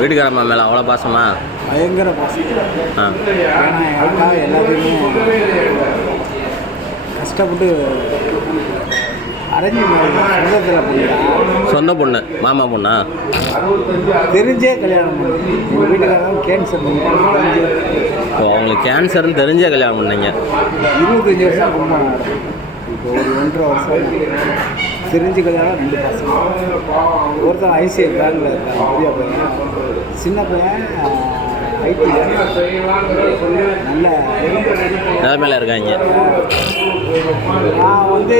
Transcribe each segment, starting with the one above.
வீட்டுக்காரம்மா மேலே அவ்வளோ பாசமா? பயங்கர பாசம். ஏன்னா எனக்காக எல்லாத்தையுமே கஷ்டப்பட்டு அரேஞ்ச் சொந்தத்தில் பண்ணிடா. சொந்த பொண்ணு, மாமா பொண்ணா? தெரிஞ்சே கல்யாணம் பண்ணி எங்கள் வீட்டுக்காரங்க கேன்சர் தெரிஞ்சு. ஓ, அவங்களுக்கு கேன்சர்னு தெரிஞ்சே கல்யாணம் பண்ணீங்க? 25 வருஷம் குடும்பம். இப்போ ஒரு 1.5 வருஷம் தெரிஞ்சு கல்யாணம். 2 பசங்க. ஒருத்தன் ஐசிஐ பேங்கில் இருக்காங்க, பெரிய பையன். சின்ன பையன் ஐடி நல்ல நிலைமையில் இருக்காங்க. நான் வந்து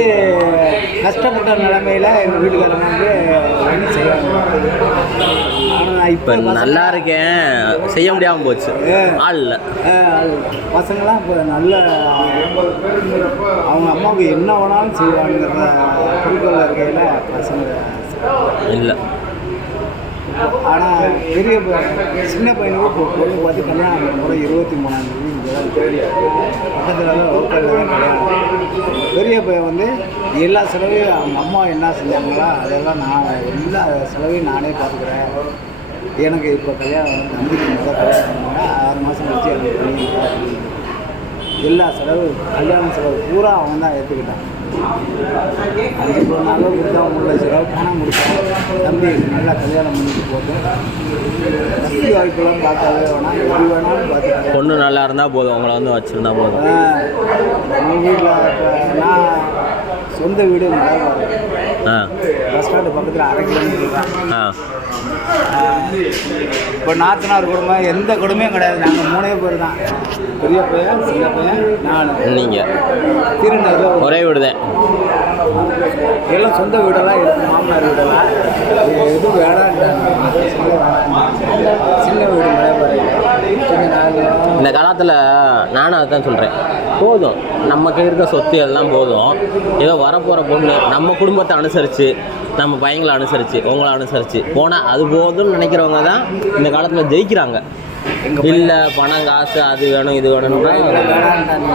கஷ்டப்பட்ட நிலைமையில் எங்கள் வீட்டுக்காரங்க வந்து ஒன்றும் செய்வாங்க. ஆனால் இப்போ நல்லா இருக்கேன், செய்ய முடியாமல் போச்சு. ஆள் இல்லை. பசங்களாம் இப்போ நல்ல அவங்க அம்மாவுக்கு என்ன வேணாலும் செய்வாங்கிறத குறிக்கோளில் இருக்கையில் பசங்க இல்லை. ஆனால் பெரிய சின்ன பையனுக்கு இப்போ பொண்ணு பார்த்து கல்யாணம் முறை 23ஆம் தேதி பக்கத்தில் தான் லோக்கலில் தான் கல்யாணம். பெரிய பையன் வந்து எல்லா செலவையும் அவங்க அம்மா என்ன செஞ்சாங்களோ அதெல்லாம் நான் எல்லா செலவையும் நானே பார்த்துக்கிறேன். எனக்கு இப்போ கல்யாணம் நம்பிக்கை முதல் கல்யாணம் பண்ணால் 6 மாதம் கழிச்சு எனக்கு பண்ணி எல்லா செலவு கல்யாண செலவு பூரா அவன் தான் ஏற்றுக்கிட்டான். 5 நாளும் கொடுத்தா 3 லட்ச ரூபா பணம் கொடுத்தான். தம்பி நல்லா கல்யாணம் பண்ணிட்டு போட்டோம், வசதி வாய்ப்பெல்லாம் பார்த்தாலே வேணாம், எப்படி வேணாலும் பார்த்துக்கலாம். பொண்ணு நல்லா இருந்தால் போதும், அவங்கள வந்து வச்சுருந்தா போதும். எங்கள் வீட்டில் இப்போ நான் சொந்த வீடு மலைவாரு, பஸ் ஸ்டாண்டு பக்கத்தில் 1/2 கிலோமீட்டர் தான். இப்போ நாத்தனார் குடும்பம் எந்த குடும்பமும் கிடையாது. நாங்கள் 3 பேர் தான். பெரிய பையன், சின்ன பையன், நான். நீங்கள் திருநெல்வேலி ஒரே வீடு தான்? எல்லாம் சொந்த வீடெல்லாம் இருக்குது. மாமனார் வீடெல்லாம் எதுவும் வேடான்ட்டாங்க. சின்ன வீடு மலைவாரு. இந்த காலத்தில் நானும் அதுதான் சொல்கிறேன், போதும் நமக்கு இருக்க சொத்து எல்லாம் போதும். ஏதோ வரப்போகிற பொண்ணு நம்ம குடும்பத்தை அனுசரித்து, நம்ம பையங்களை அனுசரித்து, உங்களை அனுசரித்து போனால் அது போதும்னு நினைக்கிறவங்க தான் இந்த காலத்தில் ஜெயிக்கிறாங்க. இல்லை பணம் காசு அது வேணும் இது வேணும்னா வேணான்ட்டாங்க.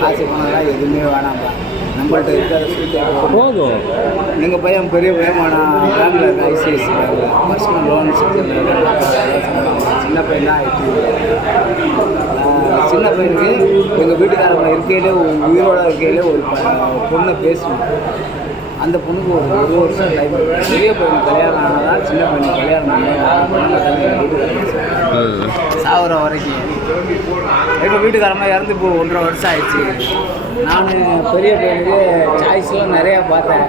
காசு பணம்லாம் எதுவுமே வேணாம்பா, நம்மள்ட்ட இருக்கிற போதும். எங்கள் பையன் பெரிய பையன் பேங்கில் ஐசிஐசி பேங்கில் பர்சனல் லோன் சின்ன பையன் தான் ஐடி. சின்ன பையனுக்கு எங்கள் வீட்டுக்காரங்க இருக்கையிலே உயிரோட இருக்கையிலே ஒரு பொண்ணை பேசணும். அந்த பொண்ணுக்கு ஒரு 1 வருஷம் டைம். பெரிய பையனுக்கு கல்யாணம் ஆனால் சின்ன பையனுக்கு கல்யாணம் சாகுற வரைக்கும். எங்கள் வீட்டுக்காரமாக இறந்து இப்போ 1.5 வருஷம் ஆயிடுச்சு. நான் பெரிய பையனுக்கு சாய்ஸ்லாம் நிறையா பார்த்தேன்,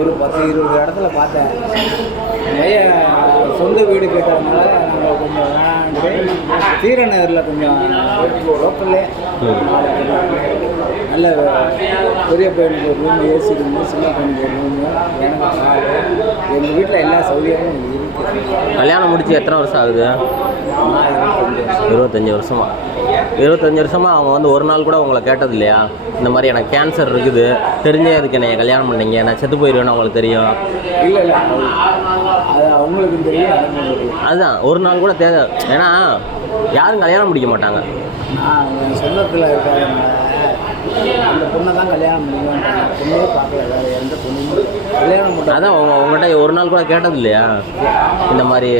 ஒரு 10-20 இடத்துல பார்த்தேன். நிறைய சொந்த வீடு கேட்டதுனால நாங்கள் கொஞ்சம் வேணான்ட்டு தீரநகரில் கொஞ்சம் லோக்கல்லே நல்ல பெரிய பையனுக்கு ஒரு ரூம், ஏசி ரூமு, சின்ன பையனுக்கு ஒரு ரூமு, எனக்கு காடு, எங்கள் வீட்டில் எல்லா சௌகரியமும் இருக்குது. கல்யாணம் முடிச்சு எத்தனை வருஷம் ஆகுது? 25 வருஷமா? 25 வருஷமாக அவங்க வந்து ஒரு நாள் கூட உங்களை கேட்டது இல்லையா? இந்த மாதிரி எனக்கு கேன்சர் இருக்குது, தெரிஞ்சே அதுக்கு என்னை கல்யாணம் பண்ணீங்க, நான் செத்து போயிடுவேன்னு அவங்களுக்கு தெரியும்? இல்லை இல்லை, அது அவங்களுக்கு தெரியும். அதுதான் ஒரு நாள் கூட தேவை. ஏன்னா யாரும் கல்யாணம் முடிக்க மாட்டாங்க. நான் சொந்தத்தில் இருக்காங்க, அந்த பொண்ணை தான் கல்யாணம் பண்ணிக்குவேன். பொண்ணே பார்க்கல, வேறு எந்த பொண்ணுமே கல்யாணம் பண்ண. அதான் உங்கள்கிட்ட ஒரு நாள் கூட கேட்டது இல்லையா இந்த மாதிரி?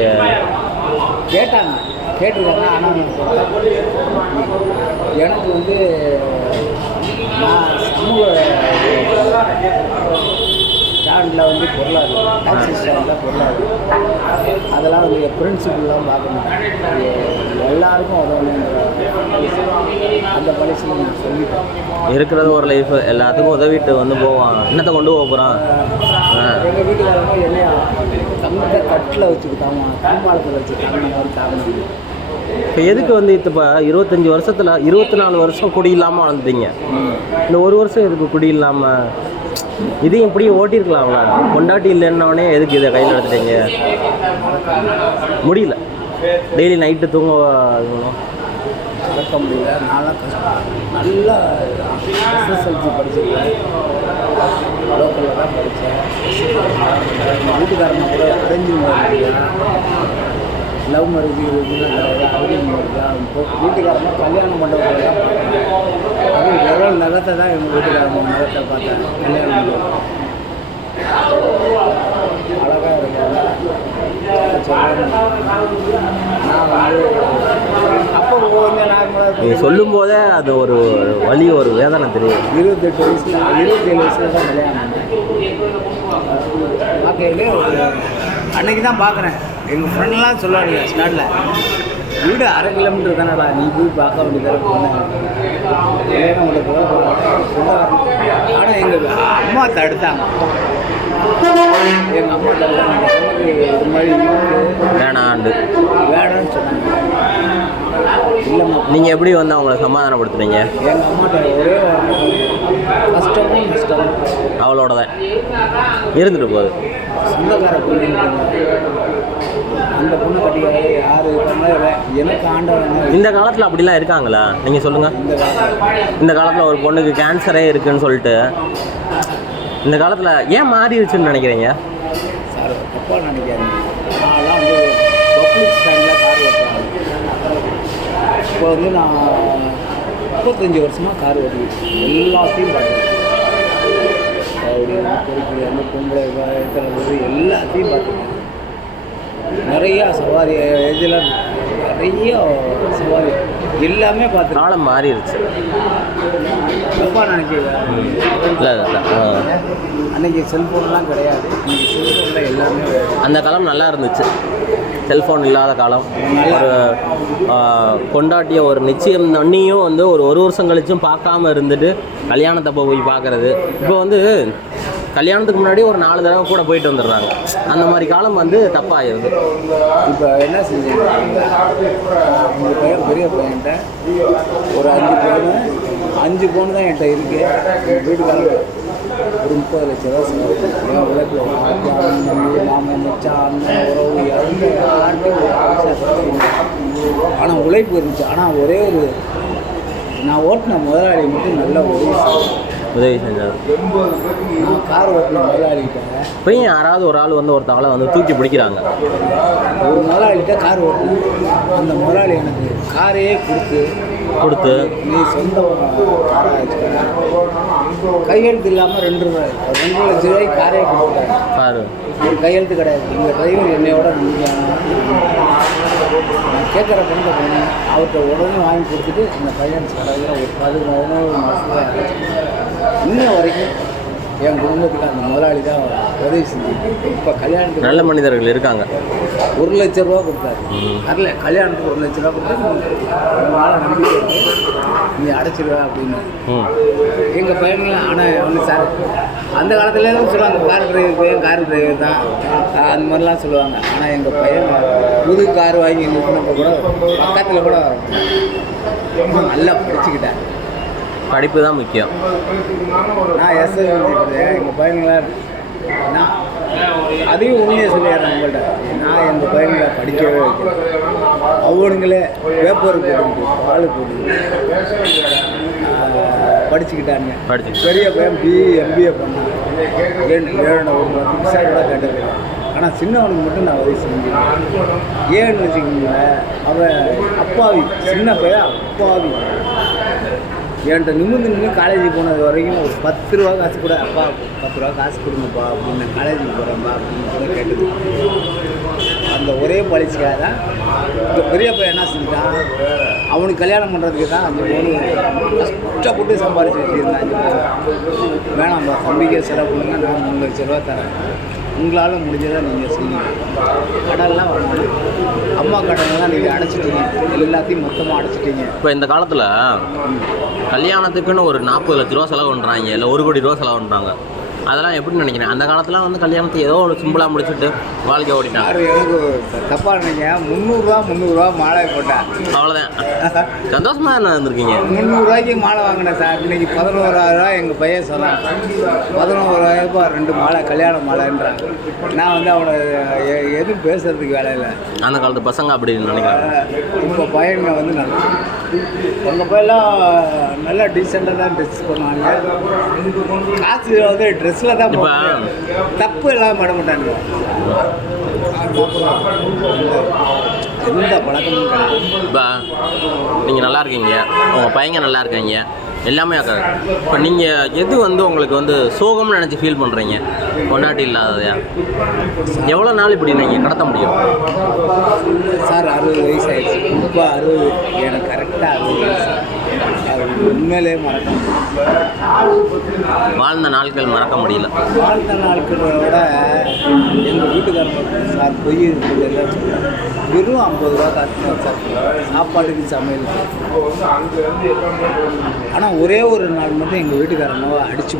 கேட்டாங்க, கேட்டுருக்காங்க. ஆனால் எனக்கு வந்து நான் சமூக ஸ்டாண்டில் வந்து பொருளாதாரம், டாக்ஸி ஸ்டாண்டில் பொருளாதாரம், அதெல்லாம் வந்து பிரின்சிபல்லாம் பார்க்கணும், எல்லாருக்கும் உதவணுன்ற அந்த பாலிசியில் நான் சொல்லிட்டேன். இருக்கிறது ஒரு லைஃப், எல்லாத்துக்கும் உதவிட்டு வந்து போவான், என்னத்தை கொண்டு போக போகிறான். எங்கள் வீட்டுக்காரங்க என்னையா தங்கத்தை கட்டில் வச்சுக்கிட்டாங்க, தம்பாளத்தில் வச்சுக்கிட்டாங்க, அந்த மாதிரி காரணம். இப்போ எதுக்கு வந்து இப்போ 25 வருஷத்தில் 24 வருஷம் குடி இல்லாமல் வாழ்ந்துட்டீங்க, இந்த 1 வருஷம் எதுக்கு குடி இல்லாமல்? இதையும் இப்படியே ஓட்டியிருக்கலாம்ல. பொண்டாட்டி இல்லைன்னொடனே எதுக்கு இதை கையில் எடுத்துட்டீங்க? முடியல, டெய்லி நைட்டு தூங்க நடக்க முடியல. நான்லாம் நல்லா எஸ்எஸ்எல்சி படிச்சிருக்கேன், லோக்கலில் தான் படித்தேன். வீட்டுக்காரங்க கூட arrange love marriage arrange marriage வீட்டுக்காரங்க கல்யாண மண்டபத்தில் தான் பார்த்தேன். அதுவும் எவ்வளோ நகத்தை தான் எங்கள் வீட்டுக்காரங்க நகத்தை பார்த்தேன். கல்யாண மண்டபம் அழகாக இருக்காங்க. சொல்கிறேன். நான் வந்து அப்போ கொஞ்சம் நார்மலாக நீங்கள் சொல்லும்போதே அது ஒரு வலி, ஒரு வேதனை தெரியும். 27 வயசில் தான் கல்யாணம் பார்க்கையிலே அன்னைக்கு தான் பார்க்குறேன். எங்கள் ஃப்ரெண்ட்லாம் சொல்லுவாங்க ஸ்டாண்டில், வீடு 1/2 கிலோமீட்டர் தானடா, நீ போய் பார்க்க வேண்டியதாக போனேன். உங்களுக்கு ஆனால் எங்கள் அம்மா தடுத்தாங்க. எங்கள் அம்மா தடுத்தாங்க, இது மாதிரி வேணாண்டு வேணான்னு சொன்னாங்க. இல்லைம்மா, நீங்கள் எப்படி வந்து அவங்கள சமாதானப்படுத்துறீங்க? எங்கள் அம்மாட்ட ஒரே கஷ்டமும் நஷ்டம் அவளோட தான் இருந்துட்டு போகுது. சொந்தக்கார பொண்ணு அந்த பொண்ணை கட்டிக்காத யார் இருக்காங்க எனக்கு ஆண்டவன். இந்த காலத்தில் அப்படிலாம் இருக்காங்களா? நீங்கள் சொல்லுங்கள். இந்த காலத்தில் ஒரு பொண்ணுக்கு கேன்சரே இருக்குன்னு சொல்லிட்டு இந்த காலத்தில் ஏன் மாறிடுச்சுன்னு நினைக்கிறீங்க? சார் தப்பாக நினைக்காதீங்க. நான்லாம் வந்து பப்ளிக் ஸ்டாண்டில் கார் ஓட்டுறாங்க. இப்போ வந்து நான் 35 வருஷமாக கார் ஓட்டிக்கிட்டு எல்லாத்தையும் பார்த்துருக்கேன். அப்படி அந்த பொம்பளை இருக்கிறது எல்லாத்தையும் பார்த்துருக்கேன். நிறையா சவாரி இதில் நிறைய சவாரி எல்லாமே பார்த்து காலம் மாறிடுச்சு. தப்பாக நினைக்கிறேன். இல்லை அன்றைக்கி செல்ஃபோன்லாம் கிடையாது. அன்றைக்கி செல்ஃபோனில் எல்லாமே அந்த காலம் நல்லா இருந்துச்சு. செல்ஃபோன் இல்லாத காலம். ஒரு கொண்டாட்டிய ஒரு நிச்சயம் தண்ணியும் வந்து ஒரு வருஷம் கழிச்சும் பார்க்காம இருந்துட்டு கல்யாணத்தப்போ போய் பார்க்குறது. இப்போ வந்து கல்யாணத்துக்கு முன்னாடி ஒரு 4 தடவை கூட போயிட்டு வந்துடுறாங்க. அந்த மாதிரி காலம் வந்து தப்பாகிடுது. இப்போ என்ன செஞ்சீங்க, உங்கள் பையன் பெரிய பையன்கிட்ட ஒரு 5 பவுன் தான் என்கிட்ட இருக்குது. வீட்டுக்காக ஒரு 30 லட்ச ரூபா செலவு உழைப்பில் மாமன் மச்சான் அண்ணன் உறவு ஆனால் உழைப்பு இருந்துச்சு. ஆனால் ஒரே ஒரு நான் ஓட்டின முதலாளி மட்டும் நல்ல உதவி செஞ்சார். நான் கார் ஓட்டின முதலாளிகிட்ட இப்பயும் யாராவது ஒரு ஆள் வந்து ஒருத்தவளை வந்து தூக்கி பிடிக்கிறாங்க. ஒரு முதலாளிகிட்ட கார் ஓட்டினேன். அந்த முதலாளி எனக்கு காரையே கொடுத்து நீ சொந்த கையெழுத்து இல்லாமல் 2 லட்ச ரூபாய்க்கு காரே கொடுத்தாரு. பாரு, ஒரு கையெழுத்து கிடையாது. எங்கள் டிரைவர் என்னையோட நான் கேட்குற பொண்ணை அவர்கிட்ட உடனே வாங்கி கொடுத்துட்டு இந்த பையன் செலவில் ஒரு 11 மாதத்துல இன்ன வரைக்கும் என் குடும்பத்துக்கு அந்த முதலாளி தான் உதவி செஞ்சு. இப்போ கல்யாணத்துக்கு நல்ல மனிதர்கள் இருக்காங்க. 1 லட்ச ரூபா கொடுத்தாரு. அதில் கல்யாணத்துக்கு 1 லட்ச ரூபா கொடுத்தா உங்களால் நம்பிக்கை நீ அடைச்சிடுவா அப்படின்னு எங்கள் பையன்லாம். ஆனால் ஒன்று சார் அந்த காலத்துலேயும் சொல்லுவாங்க கார் டிரைவர் தான் அந்த மாதிரிலாம் சொல்லுவாங்க. ஆனால் எங்கள் பையன் புது கார் வாங்கி நிறுத்தினப்போ கூட பக்கத்தில் கூட நல்லா படிச்சுக்கிட்டேன். படிப்பு தான் முக்கியம். நான் எஸ்ஐ எங்கள் பையன்களை நான் அதையும் உண்மையை சொல்லிடுறேன் உங்கள்கிட்ட. நான் எங்கள் பையன்களை படிக்கவே வைக்கிறேன். அவனுங்களே பேப்பர் போட்டு பால் போட்டு படிச்சுக்கிட்டாங்க. பெரிய பையன் பிஇ எம்பிஏ பண்ணான். ஒரு 10 பைசா கூட கேட்டது. ஆனால் சின்னவனுக்கு மட்டும் நான் உதவி செஞ்சேன். ஏன்னு வச்சுக்கோங்களேன், அவன் அப்பாவி, சின்ன பையன் அப்பாவி. என்கிட்ட நின்று காலேஜுக்கு போனது வரைக்கும் ஒரு 10 ரூபா காசு கூட, அப்பா 10 ரூபா காசு கொடுங்கப்பா அப்படின்னு, காலேஜுக்கு போகிறேன்ப்பா அப்படின்னு கூட கேட்டது. அந்த ஒரே பாலிசிக்காக தான் இந்த பெரிய பையன் என்ன செஞ்சுட்டான், அவனுக்கு கல்யாணம் பண்ணுறதுக்கு தான் 5 பவுன் கஷ்டப்பட்டு சம்பாரிச்சு வச்சுருந்தேன். 5 பவுன் வேணாம்ப்பா, தம்பிக்கே செலவு பண்ணுங்க, நான் 3 லட்ச ரூபா தரேன், உங்களால் முடிஞ்சதை நீங்கள் செய்யுங்க. கடன்லாம் வரணும், அம்மா கடனெல்லாம் நீங்கள் அடைச்சிட்டீங்க, எல்லாத்தையும் மொத்தமாக அடைச்சிட்டீங்க. இப்போ இந்த காலத்தில் கல்யாணத்துக்குன்னு ஒரு 40 லட்ச ரூபா செலவு பண்ணுறாங்க, இல்லை 1 கோடி ரூபா செலவு பண்ணுறாங்க. அதெல்லாம் எப்படி நினைக்கிறேன்? அந்த காலத்தில் வந்து கல்யாணத்துக்கு ஏதோ ஒரு சிம்பிளாக முடிச்சுட்டு வாழ்க்கை ஓடிட்டாங்க. எனக்கு தப்பாக நினைங்க, 300 ரூபா மாலை போட்டேன், அவ்வளோதான். சந்தோஷமாக என்ன இருந்திருக்கீங்க? 300 ரூபாய்க்கு மாலை வாங்கினேன் சார். இன்றைக்கி 11,000 ரூபா எங்கள் பையன் சொன்னான். 11,000 2 மாலை கல்யாண மாலைன்றான். நான் வந்து அவனை எதுவும் பேசுறதுக்கு வேலை இல்லை. அந்த காலத்து பசங்க அப்படி நினைக்கிறேன். இப்போ பையனுங்க வந்து நல்லா, எங்கள் பையெல்லாம் நல்லா டீசெண்டாக தான் ட்ரெஸ் பண்ணுவாங்க. காசு வந்து ட்ரெஸ்ஸில் தான் தப்பு எல்லாம் பண்ண மாட்டாங்க. எந்த பழக்கமும் கிடையாது. இப்போ நீங்கள் நல்லா இருக்கீங்க, உங்கள் பையங்க நல்லா இருக்கீங்க, எல்லாமே ஆகாது. இப்போ நீங்கள் எது வந்து உங்களுக்கு வந்து சோகம்னு நினச்சி ஃபீல் பண்ணுறீங்க? கொண்டாட்டி இல்லாததையா? எவ்வளோ நாள் இப்படி நீங்கள் கடத்த முடியும்? இப்போ 60, எனக்கு கரெக்டாக 60 வயசு. அது உண்மையிலே மறக்க வாழ்ந்த நாட்கள் மறக்க முடியல. வாழ்ந்த நாட்களோட எங்கள் வீட்டுக்காரங்க சார் பொய் இருக்குது எல்லாம் சொல்லுவாங்க. வெறும் 50 ரூபா காசு தான் சார் சாப்பாட்டுக்கு சமையலுக்கு. ஆனால் ஒரே ஒரு நாள் மட்டும் எங்கள் வீட்டுக்காரங்க அடிச்சு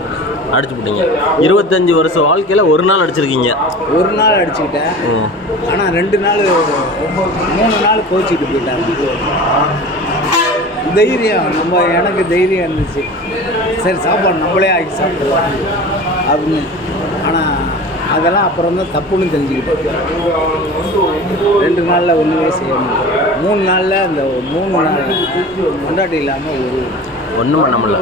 போட்டீங்க. 25 வருஷம் வாழ்க்கையில் ஒரு நாள் அடிச்சிருக்கீங்க. ஒரு நாள் அடிச்சுக்கிட்டேன். ஆனால் 2 நாள் 3 நாள் கோச்சிக்கிட்டு போயிட்டாங்க. தைரியம் எனக்கு தைரியம் இருந்துச்சு, சரி சாப்பாடு நம்மளே ஆக்கி சாப்பிடலாம் அப்படின்னு. ஆனால் அதெல்லாம் அப்புறம் தான் தப்புன்னு தெரிஞ்சுக்கிட்டேன். 2 நாளில் ஒன்றுமே செய்ய முடியல. 3 நாளில் அந்த 3 நாள் கொண்டாட்டி இல்லாமல் ஒன்றும் பண்ண முடியல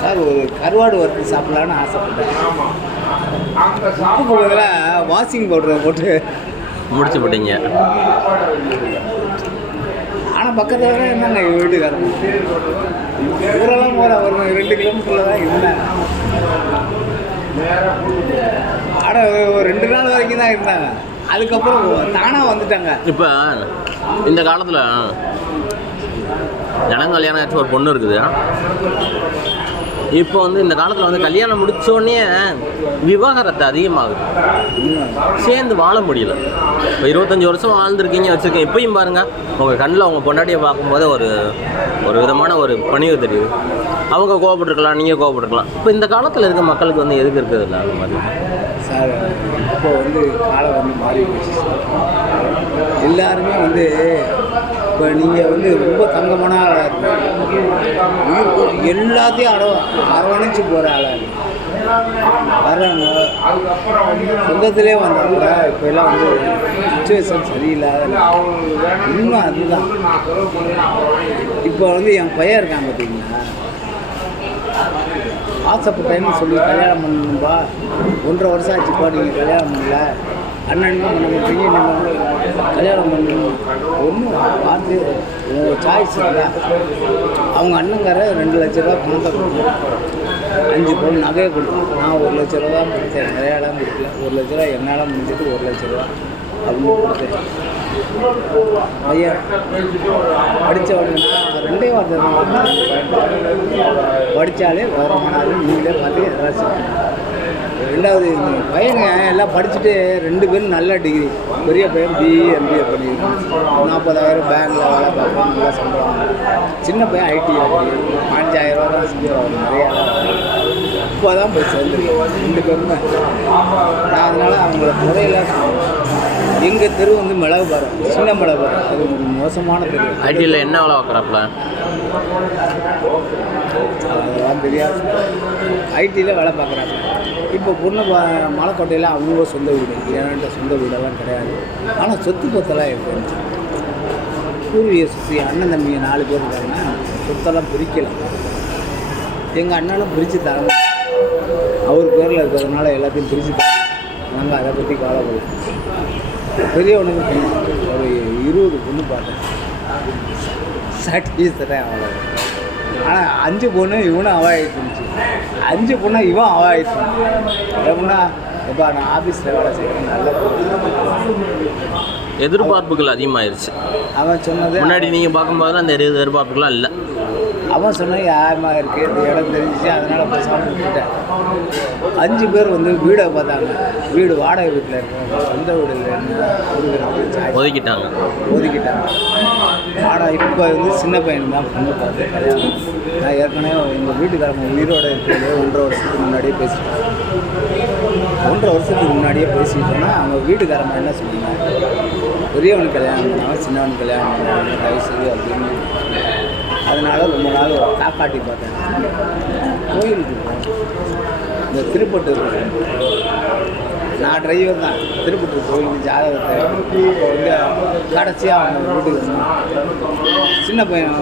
சார். ஒரு கருவாடு வறுத்து சாப்பிட்லான்னு ஆசைப்பட்டேன். உப்பு பதிலாக வாஷிங் பவுடரை போட்டு முடிச்சு போட்டீங்க. ஆனால் பக்கத்தில் தான் இருந்தாங்க எங்கள் வீட்டுக்காரங்க. ஊரெல்லாம் போகிற ஒரு 2 கிலோமீட்டரில் தான் இருந்தாங்க. ஆனால் ஒரு 2 நாள் வரைக்கும் தான் இருந்தாங்க. அதுக்கப்புறம் தானாக வந்துட்டாங்க. இப்போ இந்த காலத்தில் கல்யாணம் ஆச்சு ஒரு பொண்ணு இருக்குது. இப்போ வந்து இந்த காலத்தில் வந்து கல்யாணம் முடித்தோடனே விவாகரத்து அதிகமாகுது. சேர்ந்து வாழ முடியல. இப்போ 25 வருஷம் வாழ்ந்துருக்கீங்க வச்சுருக்கேன். இப்பயும் பாருங்கள், உங்கள் கண்ணில் அவங்க பொண்டாட்டியை பார்க்கும்போது ஒரு விதமான ஒரு பணிவு தெரியுது. அவங்க கோவப்பட்டுருக்கலாம், நீங்கள் கோவப்பட்டுருக்கலாம். இப்போ இந்த காலத்தில் இருக்க மக்களுக்கு வந்து எதுக்கு இருக்குது இல்லை அந்த மாதிரி சார்? இப்போ வந்து காலம் வந்து மாறி போச்சு. எல்லாருமே வந்து இப்போ நீங்கள் வந்து ரொம்ப தங்கமான ஆளாக இருக்கு, எல்லாத்தையும் அரவணைச்சு போகிற ஆளாக இருக்கு. வர்றாங்க சொந்தத்திலே வந்தாங்க. இப்போ எல்லாம் வந்து சுச்சுவேஷன் சரியில்லாத இன்னும் அதுதான். இப்போ வந்து என் பையன் இருக்கான் பார்த்தீங்கன்னா, ஆசைப்பட்டேன்னு சொல்லி கல்யாணம் பண்ணணும்பா, 1.5 வருஷம் ஆச்சுப்பா நீங்கள் கல்யாணம் பண்ணல, அண்ணனுக்கும் பண்ண மாட்டீங்க, நீங்கள் கல்யாணம் பண்ணணும் ஒன்றும் பார்த்து உங்கள் சாய்ஸ் இல்லை. அவங்க அண்ணங்கார 2 லட்ச ரூபா பணத்தை கொடுத்தோம், 5 பவுன் நகையை கொடுத்தோம். நான் 1 லட்ச ரூபா தான் கொடுத்தேன், நிறையா இடம் கொடுக்கல. 1 லட்ச ரூபா என்னால் முடிஞ்சிட்டு 1 லட்ச ரூபா அப்படின்னு கொடுத்தேன். பையன் படித்த உடனே 2 வார்த்தை படித்தாலே கௌரவமான நீங்களே பார்த்து ரசிக்கணும். 2வது பையனுங்க எல்லாம் படிச்சுட்டு 2 பேரும் நல்ல டிகிரி. பெரிய பையன் பிஇ எம்பிஏ பண்ணியிருக்கான், 40,000 பேங்கில் வேலை பார்க்கணும், நல்லா சம்பளம். சின்ன பையன் ஐடியில் 5,000 ரூபா தான் சம்பளம், நிறையா இப்போ தான் போய் சேர்ந்துருக்கேன் 2 பேருமே. நான் அதனால் அவங்கள முறையில் எங்கள் தெரு வந்து மிளகு பாரு, சின்ன மிளகு பாரு, அது ஒரு மோசமான தெரு. ஐடியில் என்ன வேலை பார்க்குறாப்புல அதெல்லாம் தெரியாது. ஐடியில் வேலை பார்க்குறாங்க. இப்போ பொண்ணு மலைக்கோட்டையில் அவங்க சொந்த வீடு, என்கிட்ட சொந்த வீடெல்லாம் கிடையாது. ஆனால் சொத்து பத்தெல்லாம் இருக்குது. பூர்வீக சுற்றி அண்ணன் தம்பிங்க 4 பேர் இருக்காங்க. சொத்தெல்லாம் பிரிக்கலை. எங்கள் அண்ணனும் பிரித்து தரணும், அவர் பேரில் இருக்கிறதுனால எல்லாத்தையும் பிரித்து தரணும். நாங்கள் அதை பற்றி கவலைப்படல. பெரியவனுக்கு பொண்ணு ஒரு 20 பொண்ணு பார்த்தேன், சாட்டிஸ்ஃபை அவ்வளோ. ஆனால் 5 பொண்ணு இவனும் அவாய்ட் இருந்துச்சு, 5 பொண்ணு இவன் அவாய்ட் எப்படின்னா, எப்போ நான் ஆஃபீஸில் வேலை செய்யணும், நல்ல எதிர்பார்ப்புகள் அதிகமாகிடுச்சு. அவன் சொன்னது முன்னாடி நீங்கள் பார்க்கும்போது அந்த எதிர்பார்ப்புகள்லாம் இல்லை. அவன் சொன்ன யாருமா இருக்குது, இந்த இடம் தெரிஞ்சிச்சு, அதனால் பேசாமல் விட்டுட்டேன். 5 பேர் வந்து வீடை பார்த்தாங்க. வீடு வாடகை வீட்டில் இருக்காங்க, சொந்த வீடு ஒதுக்கிட்டாங்க. ஆனால் இப்போ வந்து சின்ன பையன் தான் பொண்ணு பார்த்து கல்யாணம். நான் ஏற்கனவே எங்கள் வீட்டுக்காரங்க உயிரோடு இருக்கிறதே 1.5 வருஷத்துக்கு முன்னாடியே பேசிட்டேன். 1.5 வருஷத்துக்கு முன்னாடியே பேசிட்டோன்னா அவங்க வீட்டுக்காரங்க என்ன சொன்னாங்க, பெரியவனுக்கு கல்யாணம் பண்ணாங்க, சின்னவனுக்கு கல்யாணம் பண்ணாங்க, தயவுசெய்து அப்படின்னு. அதனால் ரொம்ப நாள் காக்காட்டி பார்த்தேன். கோயிலுக்கு இந்த திருப்பட்டூர், நான் டிரைவர் தான், திருப்பட்டூர் கோயிலுக்கு ஜாதகத்தை அப்போ வந்து கடைசியாக அவங்க வீட்டுக்கு வந்தாங்க. சின்ன பையன்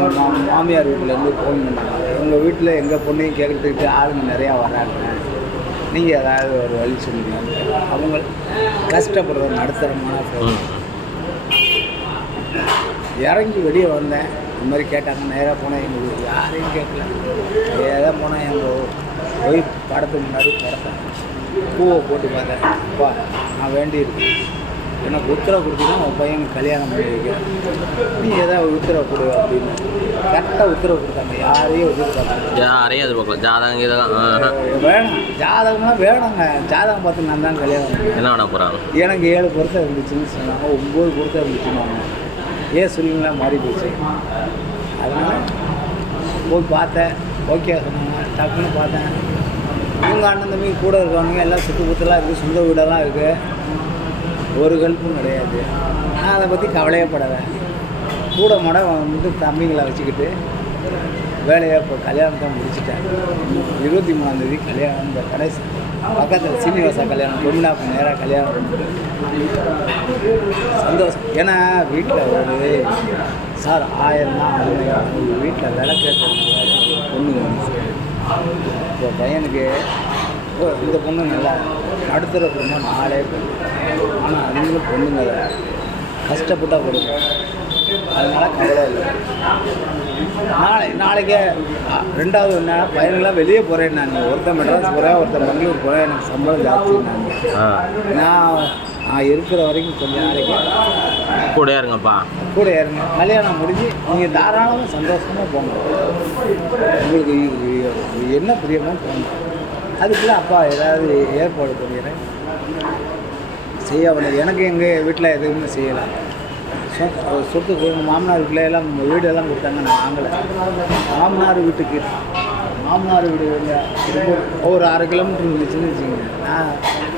மாமியார் வீட்டிலேருந்து ஃபோன் பண்ணாங்க, உங்கள் வீட்டில் எங்கள் பொண்ணையும் கேட்குறதுக்கு ஆளுங்க நிறையா வராங்க, நீங்கள் ஏதாவது ஒரு வழி சொல்லுங்க. அவங்க கஷ்டப்படுற நடுத்தரமான ஃபோன். இறங்கி வெளியே வந்தேன். இந்த மாதிரி கேட்டாங்க, நேராக போனால் எங்கள் யாரையும் கேட்கல, ஏதோ போனால் எங்கள் ஒய்ஃப் படத்துக்கு முன்னாடி படத்தேன், பூவை போட்டு பார்த்தேன். அப்பா நான் வேண்டியிருக்கு, எனக்கு உத்தரவு கொடுத்தீங்கன்னா உன் பையனுக்கு கல்யாணம் பண்ணி வைக்கிறேன், நீ ஏதாவது உத்தரவு கொடு அப்படின்னு கரெக்டாக உத்தரவு கொடுத்தாங்க. யாரையும் எதிர்பார்த்தாங்க, யாரையும் எதிர்பார்க்கல. ஜாதகம் இதெல்லாம் வேணும், ஜாதகம்லாம் வேணுங்க. ஜாதகம் பார்த்து நான் தான் கல்யாணம் பண்ணேன். என்ன பண்ண போகிறாங்க? எனக்கு 7 பொருத்தம் இருந்துச்சுன்னு சொன்னாங்க, 9 பொருத்தம் இருந்துச்சுன்னு ஏன் சொல்லிங்களா மாறி போச்சு. அதனால் போய் பார்த்தேன், ஓகே சொன்னாங்க. டக்குன்னு பார்த்தேன், இவங்க அண்ணன் தம்பி கூட இருக்கவங்க எல்லாம் சுற்றுப்புறத்தெல்லாம் இருக்குது, சொந்த வீடெல்லாம் இருக்குது, ஒரு ஹெல்ப்பும் கிடையாது. நான் அதை பற்றி கவலையே படலை. கூட மாட வந்து தம்பிங்களை வச்சுக்கிட்டு வேலையை இப்போ கல்யாணத்தை முடிச்சுட்டேன். 23ஆந்தேதி கல்யாணம். இந்த கடைசி பக்கத்தில் சீனிவாசா கல்யாணம், பொம்னாப்பு நேராக கல்யாணம் பண்ணிட்டு சந்தோஷம். ஏன்னா வீட்டில் ஒரு சார் 1000 தான் அவங்க வீட்டில் விளக்கேற்ற பொண்ணு வந்துச்சு. இப்போ பையனுக்கு இந்த பொண்ணு நல்லா நடுத்தர குடும்பம் 4 பேர், ஆனால் அதுங்களும் பொண்ணுங்க கஷ்டப்பட்டால் கொடுங்க, அதனால் கவலை இல்லை. நாளைக்கே 2வது என்ன பையனுங்களாம் வெளியே போகிறேன். நான் ஒருத்தன் மெட்ராஸ் போகிறேன், ஒருத்தன் பெங்களூர் போகிறேன், எனக்கு சம்பளம் ஜாஸ்தி. நான் இருக்கிற வரைக்கும் கொஞ்சம் நாளைக்கு கூட இருங்கப்பா, கூட இருங்க. கல்யாணம் முடிஞ்சு நீங்கள் தாராளமாக சந்தோஷமாக போங்க, உங்களுக்கு என்ன பிரியமோ போங்க. அதுக்குள்ளே அப்பா ஏதாவது ஏற்பாடு பண்ணிடுறேன் செய்ய. எனக்கு எங்கள் வீட்டில் எதுவுமே செய்யலாம். சொத்து எங்கள் மாமனார் வீட்டில் எல்லாம் வீடெல்லாம் கொடுத்தாங்க, நான் வாங்கலை. மாமனார் வீட்டுக்கு மாமனார் வீடு ஒரு 1/2 கிலோமீட்டர் இருந்துச்சுன்னு வச்சுக்கோங்க. நான்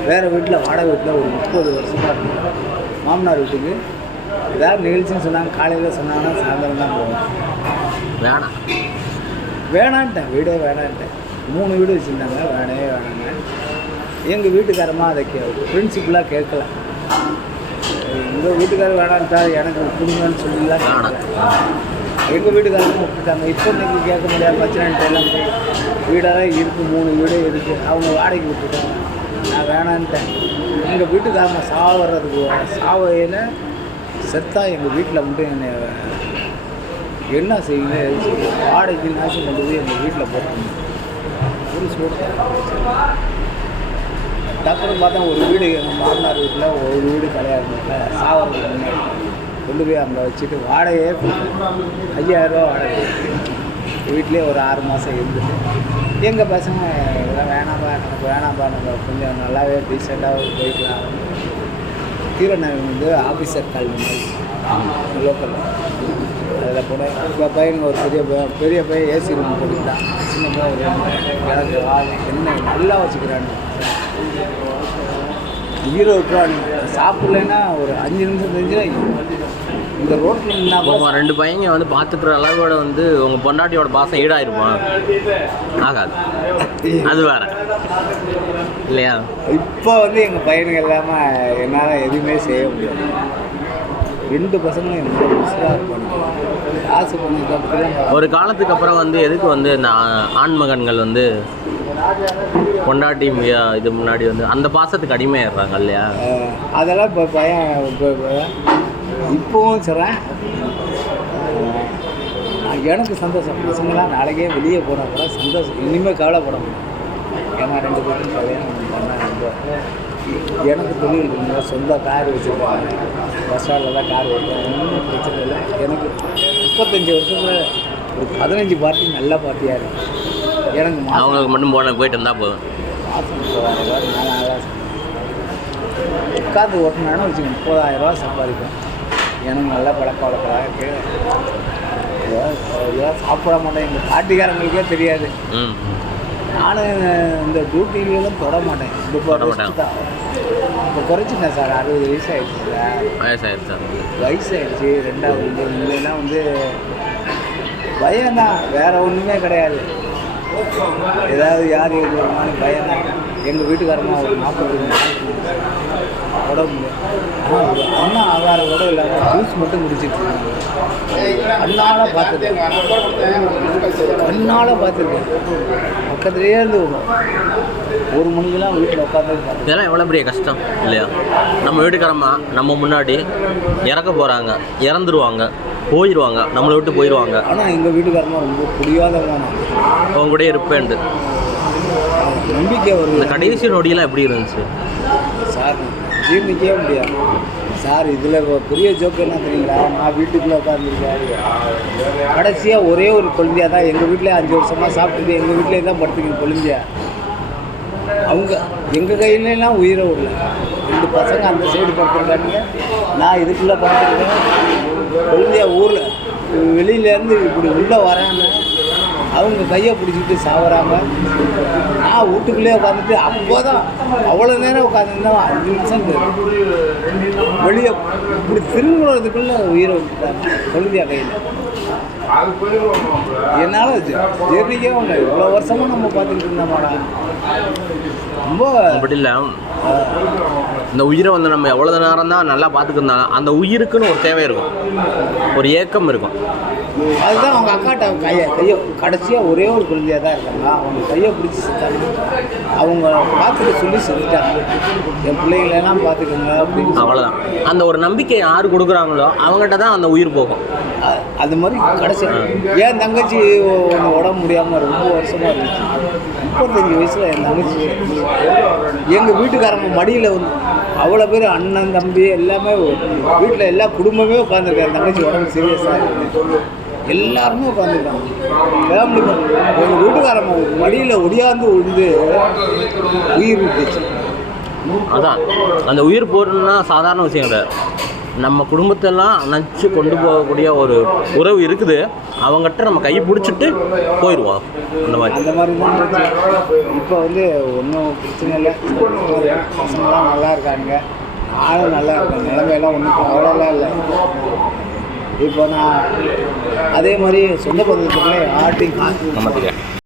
வேறு வீட்டில் வாடகை வீட்டில் ஒரு 30 வருஷமாக இருந்தேன். மாமனார் வீட்டுக்கு ஏதாவது நிகழ்ச்சின்னு சொன்னாங்க, காலையில் சொன்னாங்கன்னா சாயந்தரம் தான் போவேன். வேணான்ட்டேன், வீடே வேணான்ட்டேன். 3 வீடு வச்சுருந்தாங்க, வேணவே வேணாங்க. எங்கள் வீட்டுக்காரமாக அதை பிரின்சிபலாக கேட்கல. எங்கள் வீட்டுக்காரர் வேணான்ட்டா எனக்கு கொடுங்கன்னு சொல்லிலாம் எங்கள் வீட்டுக்காரங்க விட்டுட்டாங்க. இப்போ இன்றைக்கி கேட்க முடியாது பிரச்சனைன்ட்டு எல்லாம் போய் வீடெல்லாம் இருக்குது, 3 வீடே இருக்குது, அவங்க வாடகைக்கு விட்டுட்டாங்க. நான் வேணான்ட்டேன். எங்கள் வீட்டுக்காரங்க சாவறதுக்கு சாவையில் செத்தா எங்கள் வீட்டில் மட்டும் என்னை என்ன செய்யுங்க வாடகைக்கு நாச்சும் கொண்டு போய் எங்கள் வீட்டில் போட்டோம். ஒரு சோடு டக்குனு பார்த்தா ஒரு வீடு எங்கள் மாமனார் வீட்டில் ஒரு வீடு கிடையாது. சாவறதுக்கு முன்னாடி கொண்டு போய் அங்கே வச்சுட்டு வாடகையே 5000 ரூபா வாடகை. வீட்டிலே ஒரு 6 மாதம் இருந்துட்டு எங்கள் பசங்க வேணாம்பா எனக்கு வேணாம்பா, நம்ம கொஞ்சம் நல்லாவே டீசெண்டாக போய்க்கலாம். கீரநகர் வந்து ஆஃபீஸர் காலனி மாதிரி லோக்கலில் அதில் கூட இப்போ பையனுங்க ஒரு பெரிய பையன் ஏசி ரூம் போட்டுக்கிட்டான். சின்ன பையன் எனக்கு என்ன நல்லா வச்சுக்கிறான்னு ஹீரோ விட்டுறான்னு சாப்பிட்லன்னா ஒரு 5 நிமிஷம் தெரிஞ்சு இந்த ரோட்டில் நின்னா 2 பையங்க வந்து பார்த்துக்கிற அளவோட வந்து உங்கள் பொண்டாட்டியோட பாசம் ஈடாயிருப்பான் ஆகாது, அது வேற இல்லையா? இப்போ வந்து எங்கள் பையனுங்க இல்லாமல் என்னால் எதுவுமே செய்ய முடியாது. 2 பசங்களும் எங்கள் மிஸ்ஸாக இருப்பாங்க. காசு பண்ணி ஒரு காலத்துக்கு அப்புறம் வந்து எதுக்கு வந்து இந்த ஆண்மகன்கள் வந்து பொண்டாட்டி இது முன்னாடி வந்து அந்த பாசத்துக்கு அடிமையாடுறாங்க இல்லையா? அதெல்லாம் இப்போ பையன் இப்போவும் சொல்கிறேன். எனக்கு சந்தோஷம். பசங்களாம் நாளைக்கே வெளியே போனால் கூட சந்தோஷம். இனிமேல் கவலைப்பட முடியும். ஏன்னா 2 பேரும் கல்யாணம் பண்ணால் ரொம்ப எனக்கு தொழில் இருக்குங்க. சொந்த கார் வச்சுருக்காங்க, பஸ் ஸ்டாண்டில் தான் கார் வைப்பேன், ஒன்றும் பிரச்சனை இல்லை. எனக்கு 35 வருஷத்தில் ஒரு 15 பார்ட்டி நல்ல பார்ட்டியாக இருக்குது. எனக்கு அவங்களுக்கு மட்டும் போயிட்டு இருந்தால் போதும். மாதம் 30,000 ரூபா 4,000 உட்காந்து ஓட்டினாலும் வச்சுக்கோங்க 30,000 ரூபா சம்பாதிப்பேன். எனக்கு நல்ல பழக்க வழக்கம் இருக்குது. இதெல்லாம் சாப்பிட மாட்டேன். எங்கள் பாட்டிக்காரங்களுக்கே தெரியாது. நானும் இந்த டியூட்டிலாம் தொட மாட்டேன். இப்போ குறைச்சிட்டேன் சார். 60 வயசு ஆகிடுச்சு சார். வயசாகிடுச்சு. 2வது முன்னெல்லாம் வந்து பயம்தான், வேறு ஒன்றுமே கிடையாது. ஏதாவது யார் ஒரு மாதிரி பயம்தான். எங்கள் வீட்டுக்காரமாக ஒரு 40 உடம்பு அண்ணா ஆகாரம் கூட இல்லாமல் ஜூஸ் மட்டும் குடிச்சிட்டு இருக்காங்க. அண்ணால் பார்த்துருக்கேன். பக்கத்துலேயே இருந்து 1 மணிக்கெல்லாம் வீட்டில் உட்காந்து இதெல்லாம் எவ்வளோ பெரிய கஷ்டம் இல்லையா? நம்ம வீட்டுக்காரம்மா நம்ம முன்னாடி இறக்க போகிறாங்க, இறந்துருவாங்க, போயிடுவாங்க, நம்மளை விட்டு போயிடுவாங்க. ஆனால் எங்கள் வீட்டுக்காரமாக ரொம்ப புரியாதவங்க. அவங்க கூட இருப்பேன்ட்டு நம்பிக்கை வருது. இந்த கடைசி நொடியெல்லாம் எப்படி இருந்துச்சு சார்? ஜீர்ணிக்கவே முடியாது சார். இதில் பெரிய ஜோக்கு என்ன தெரியுங்களா, நான் வீட்டுக்குள்ளே உட்காந்துருக்கேன். கடைசியாக ஒரே ஒரு குழந்தையா தான் எங்கள் வீட்டில் 5 வருஷமாக சாப்பிட்டுட்டு எங்கள் வீட்டிலே தான் படுத்துக்கணும் குழந்தையா. அவங்க எங்கள் கையிலலாம் உயிரை விடல. 2 பசங்க அந்த சைடு படுத்துருக்கானுங்க, நான் இதுக்குள்ளே படுத்துருக்கேன். குழந்தையா ஊரில் வெளியிலேருந்து இப்படி உள்ளே வராங்க, அவங்க கையை பிடிச்சிக்கிட்டு சாவறாங்க. நான் வீட்டுக்குள்ளேயே உட்காந்துட்டு அப்போ தான் அவ்வளோ நேரம் உட்காந்துருந்தோம். 5 நிமிஷம் வெளியே இப்படி திரும்புறதுக்குள்ளே உயிரை விட்டுட்டாங்க குழந்தையா கையில். என்னால் ஜெர்னிக்கே அவங்க இவ்வளோ வருஷமாக நம்ம பார்த்துக்கிட்டு இருந்தோம்டா. ரொம்ப அப்படி இல்லை, இந்த உயிரை வந்து நம்ம எவ்வளோ நேரம் தான் நல்லா பார்த்துக்கிருந்தாலும் அந்த உயிருக்குன்னு ஒரு தேவை இருக்கும், ஒரு ஏக்கம் இருக்கும். அதுதான் அவங்க அக்காட்ட கையை கடைசியாக ஒரே ஒரு குழந்தையாக தான் இருக்காங்க. அவங்க கையை பிடிச்சி செத்தாங்க. அவங்க பார்த்துக்க சொல்லி செஞ்சுட்டாங்க, என் பிள்ளைங்களெல்லாம் பார்த்துக்கோங்க அப்படின்னு. அவ்வளோதான். அந்த ஒரு நம்பிக்கை யார் கொடுக்குறாங்களோ அவங்ககிட்ட தான் அந்த உயிர் போகும். அது மாதிரி கடைசியாக என் தங்கச்சி ஒன்று உடம்பு முடியாமல் ரொம்ப வருஷமாக இருந்துச்சு. 35 வயசில் என் தங்கச்சி எங்கள் வீட்டுக்காரங்க மடியில் வந்து அவ்வளோ பேர் அண்ணன் தம்பி எல்லாமே வீட்டில் எல்லா குடும்பமே உட்காந்துருக்காங்க. என் தங்கச்சி உடம்பு சீரியஸாக இருக்குது, எல்லாருமே உட்காந்துருக்காங்க. ஃபேமிலி எங்கள் வீட்டுக்காரங்க மடியில் ஒடியாந்து விழுந்து உயிர் விட்டுச்சு. அதான் அந்த உயிர் போகிறதுனா சாதாரண விஷயம் கிடையாது. நம்ம குடும்பத்தெல்லாம் அணைச்சி கொண்டு போகக்கூடிய ஒரு உறவு இருக்குது. அவங்ககிட்ட நம்ம கை பிடிச்சிட்டு போயிடுவோம். அந்த மாதிரி தான் இப்போ வந்து ஒன்றும் பிரச்சனை இல்லை. பசங்களாம் நல்லா இருக்காங்க, நானும் நல்லா இருக்கேன். நிலைமையெல்லாம் ஒன்றும் கவலைலாம் இல்லை. இப்போ நான் அதே மாதிரி சொந்த பந்தத்துக்குள்ளே யார்ட்டையும் காசு